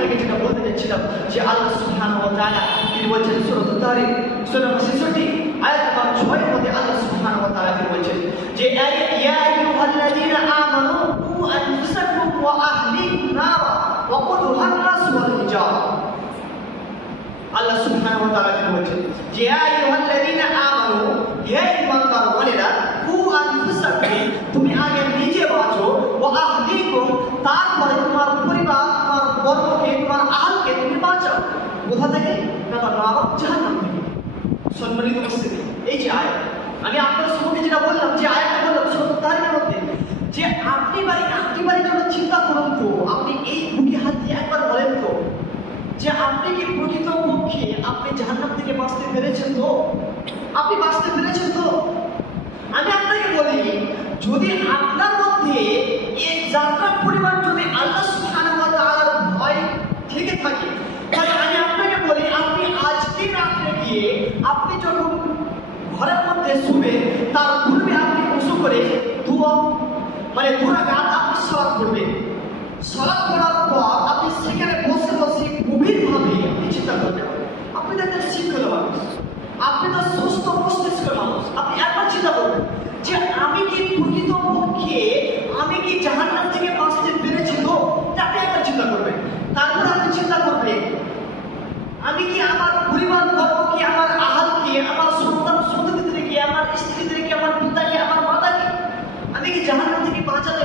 আপনাকে যেটা বলতে চাচ্ছিলাম যে আল্লাহ সুবহানাহু ওয়া তাআলা তিনি বলছেন সূরা তারিক সূরা নম্বর 66 আয়াত নম্বর 6 এর মধ্যে আল্লাহ সুবহানাহু ওয়া তাআলা তিনি বলছেন যে ইয়া আইয়ুহাল্লাযীনা আমানু কু আনফুসাকুম ওয়া আহলিকুম নারা ওয়া কুদুহা আন-নাস ওয়াল হিজারা। আল্লাহ সুবহানাহু ওয়া তাআলা তিনি বলছেন যে ইয়া আইয়ুহাল্লাযীনা আমানু হে ঈমানদারগণেরা কু আনফুসাকুম তুমি আগে নিজে বাঁচো ওয়া আহলিকুম তারপরে তোমার পরিবার তোমার বর্গকে তোমার আহলকে তুমি বাঁচাও। কোথা থেকে? না জাহান্নাম থেকে। সম্মানিত উপস্থিতি, এই যে আয়াত আমি আপনাদের সম্মুখে যেটা বললাম যে আয়াতটা বললাম সূরা তারিকের মধ্যে যে আপনি বাড়ির জন্য চিন্তা করুন তো, আপনি এই বুকে হাত দিয়ে একবার বলেন তো যে আপনি কি প্রকৃত পক্ষে আপনি জাহান্নাম থেকে বাঁচতে পেরেছেন তো? আপনি বাঁচতে পেরেছেন তো? আমি আপনাকে বলি যদি আপনার মধ্যে এই যাত্রার পরিমাণ যদি আল্লাহ সুবহানাহু ওয়া তাআলার ভয় থেকে থাকে তাহলে আমি আপনাকে বলি আপনি আজকে রাত্রে গিয়ে আপনি যখন ঘরের মধ্যে শুবে তার পূর্বে আপনি উযু করে দু রাকাত আপনি সালাত করবেন। সালাত করার পর আপনি সেখানে বসে বসে গভীরভাবে আপনি চিন্তা করবেন। আপনি তো একটা শিক্ষিত মানুষ, আপনি তো সুস্থ মস্তিষ্কের মানুষ, আপনি একবার চিন্তা করবেন যে আমি কি প্রকৃত পক্ষে আমি কি জাহান্নাম থেকে বাঁচতে পেরেছি তো? আপনি একবার চিন্তা করবেন। তারপর আপনি চিন্তা করবেন আমি কি আমার পরিবার বর্গকে আমার আহালকে আমার সন্তান সন্ততিদেরকে আমার স্ত্রীদেরকে আমার পিতাকে আমার মাতাকে আমি কি জাহান্নাম থেকে বাঁচাতে